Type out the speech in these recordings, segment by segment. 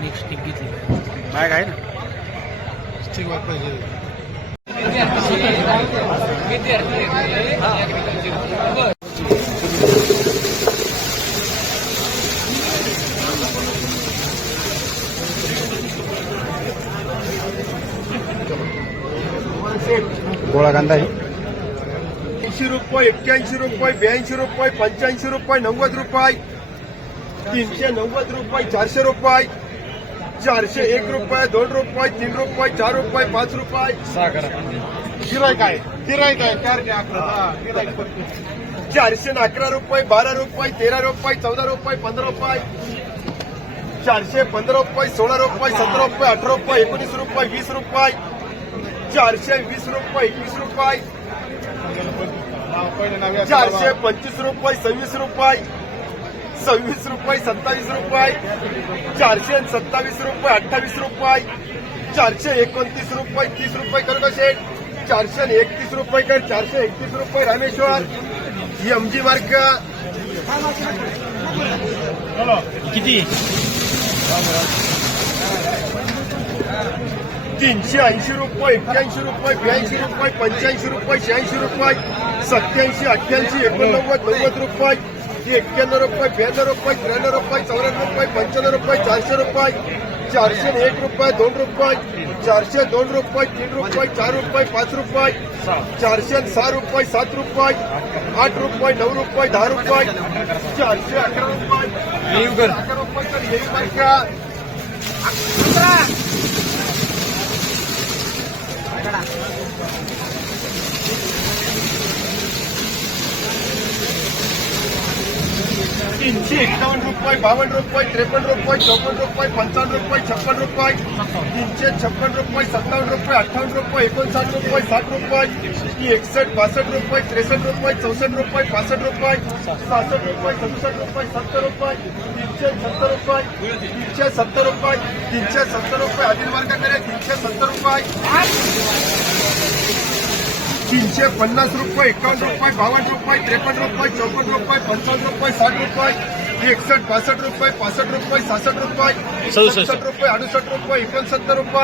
आपण एक स्टिक घेतली बॅग आहे ना स्टिक वापरायची गोळा कांदा आहे 80 रुपये 81 रुपये 82 रुपये 85 रुपये 90 रुपये 390 रुपये 400 रुपये 401 रुपये 2 रुपये 3 रुपये 4 रुपये 5 रुपये गिरायक आहे 411 रुपये 12 रुपये 13 रुपये 14 रुपये 15 रुपये 415 रुपये 16 रुपये 17 रुपये 18 रुपये 19 रुपये 20 रुपये 420 रुपये 21 रुपये 425 रुपये 26 रुपये 26 रुपये 27 रुपये 427 रुपये 28 रुपये 429 रुपये 30 रुपये करू का शेठ 431 रुपये कर 431 रुपये रामेश्वर एमजी मार्ग किती 380 रुपये 81 रुपये 82 रुपये 85 रुपये 86 रुपये 87 88 89 90 रुपये 91 रुपये 92 रुपये 93 रुपये 94 रुपये 95 रुपये 400 रुपये 401 रुपये 2 रुपये 402 रुपये 3 रुपये 4 रुपये 5 रुपये 406 रुपये 7 रुपये 8 रुपये 9 रुपये 10 रुपये 411 रुपये येऊ कर 11 रुपये तर येईल बरं का 351 रुपये 52 रुपये 53 रुपये 54 रुपये 55 रुपये 56 रुपये 356 रुपये 57 रुपये 58 रुपये 59 रुपये 60 रुपये 61 62 रुपये 63 रुपये 64 रुपये 65 रुपये 66 रुपये 67 रुपये 70 रुपये 370 रुपये 370 रुपये 370 रुपये अनिल मार्ग करे 370 रुपये 350 रुपये 51 रुपये 52 रुपये 53 रुपये 54 रुपये 55 रुपये 60 रुपये 61 62 रुपये 65 रुपये 66 रुपये 67 रुपये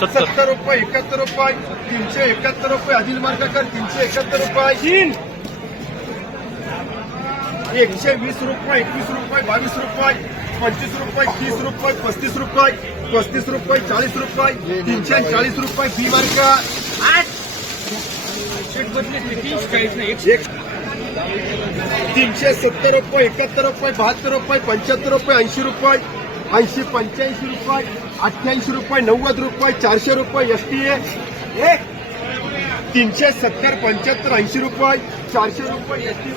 68 रुपये 69 रुपये 70 रुपये 71 रुपये 371 रुपये अनिल मार्गकर 371 रुपये 120 रुपये 21 रुपये 22 रुपये 25 रुपये 30 रुपये 35 रुपये 35 रुपये 40 रुपये 340 रुपये बी मार्ग 370 रुपये 71 रुपये 72 रुपये 75 रुपये 80 रुपये 80 85 रुपये 88 रुपये 90 रुपये 400 रुपये एसटीए 370 75 80 रुपये 400 रुपये एसटी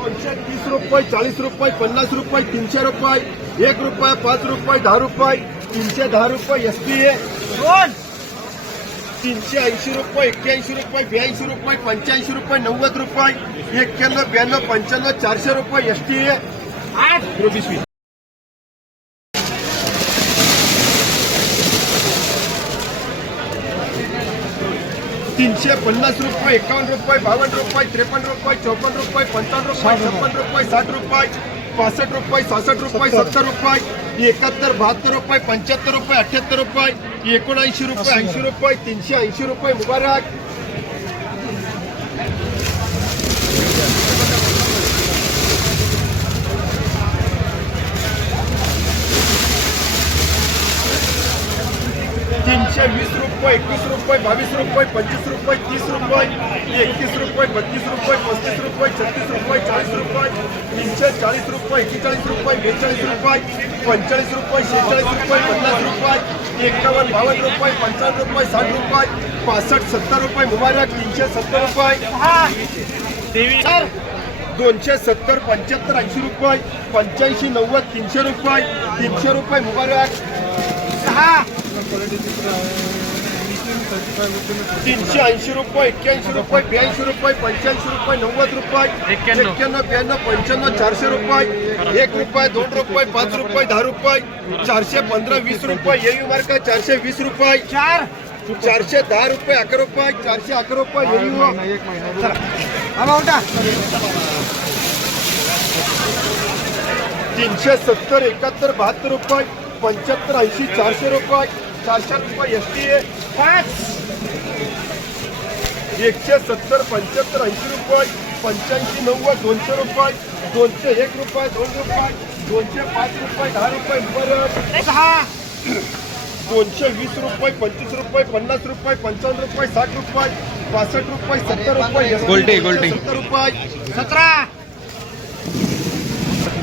230 रुपये 40 रुपये 50 रुपये 300 रुपये 1 रुपये 5 रुपये 10 रुपये 310 रुपये एसटीए 380 रुपये 81 रुपये 82 रुपये 85 रुपये 90 रुपये 91 92 95 400 रुपये एसटीए 350 रुपये 51 रुपये 52 रुपये 53 रुपये 54 रुपये 55 रुपये 56 रुपये 60 रुपये 65 रुपये 66 रुपये 70 रुपये 71 72 रुपये 75 रुपये 78 रुपये 79 रुपये 80 रुपये 380 रुपये मुबारक 320 रुपये 21 रुपये 22 रुपये 25 रुपये 30 रुपये 31 रुपये 32 रुपये 35 रुपये 36 रुपये 40 रुपये 340 रुपये 41 रुपये 42 रुपये 45 रुपये 46 रुपये 50 रुपये 51 52 रुपये 55 रुपये 60 रुपये 65 70 रुपये मुबारक 370 रुपये 270 75 80 रुपये 85 90 300 रुपये 300 रुपये मुबारक 380 रुपये 81 रुपये 82 रुपये 85 रुपये 90 रुपये 91 92 95 400 रुपये 1 रुपये 2 रुपये 5 रुपये 10 रुपये 415 20 रुपये येऊ मार्क 420 रुपये 410 रुपये 11 रुपये 411 रुपये येऊ 370 71 72 रुपये 75 80 400 रुपये 400 रुपये एसटी 5 170 75 80 रुपये 85 90 200 रुपये 201 रुपये 2 रुपये 205 रुपये 10 रुपये परत 220 रुपये 25 रुपये 50 रुपये 55 रुपये 60 रुपये 65 रुपये 70 रुपये गोल्टी, गोल्टी. 70 रुपये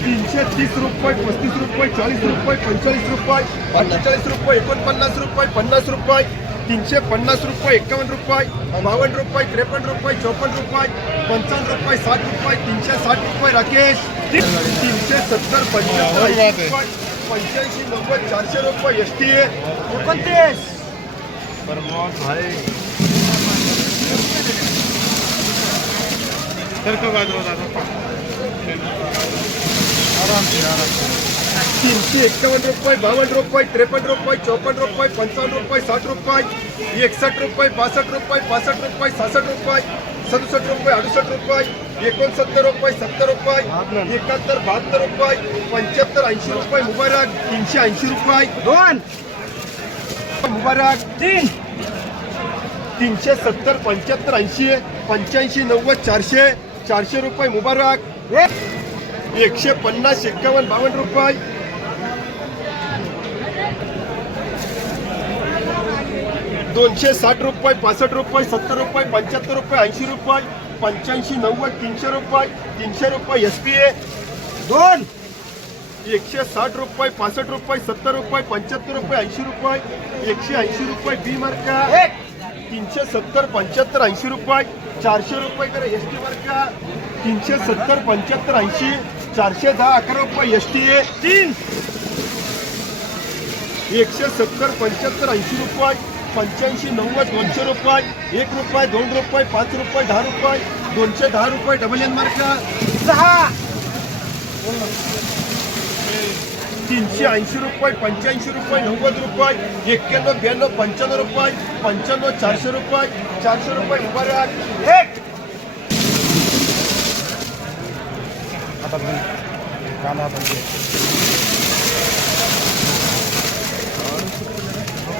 330 रुपये 35 रुपये 40 रुपये 45 रुपये 45 रुपये 49 रुपये 50 रुपये 350 रुपये 51 रुपये 52 रुपये 53 रुपये 54 रुपये 55 रुपये 60 रुपये 360 रुपये राकेश 370 75 रुपये 85 90 400 रुपये एसटी 29 351 रुपये 52 रुपये 53 रुपये 54 रुपये 55 रुपये 60 रुपये 61 रुपये 62 रुपये 65 रुपये 66 रुपये 67 रुपये 68 रुपये 69 रुपये 70 रुपये 71 72 रुपये 75 80 रुपये मुबारक 380 रुपये 2 मुबारक 3 370 75 80 85 90 400 400 रुपये मुबारक 150 51 52 रुपये 260 रुपये 65 रुपये 70 रुपये 75 रुपये 80 रुपये 85 90 300 रुपये 300 रुपये एसपी 2 160 रुपये 65 रुपये 70 रुपये 75 रुपये 80 रुपये 180 रुपये बी मार्का 370 75 80 रुपये 400 रुपये करे एसटी मार्का 370 75 80 410 11 रुपये एसटी 3 170 75 80 रुपये 85 90 200 रुपये 1 रुपये 2 रुपये 5 रुपये 10 रुपये 210 रुपये डबल एन मार्का 6 380 रुपये 85 रुपये 90 रुपये 91 92 95 रुपये 95 400 रुपये 400 रुपये मुबारक 1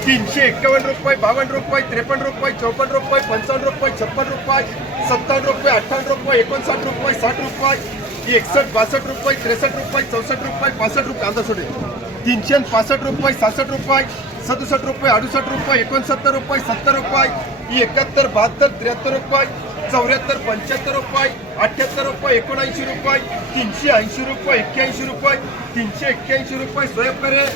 351 रुपये 52 रुपये 53 रुपये 54 रुपये 55 रुपये 56 रुपये 57 रुपये 58 रुपये 59 रुपये 60 रुपये 61 62 रुपये 63 रुपये 64 रुपये 65 रुपये अंदा सोडे 365 रुपये 66 रुपये 67 रुपये 68 रुपये 69 रुपये 70 रुपये 71 72 73 रुपये 74 75 रुपये 78 रुपये 79 रुपये 380 रुपये 81 रुपये 381 रुपये स्वयं करे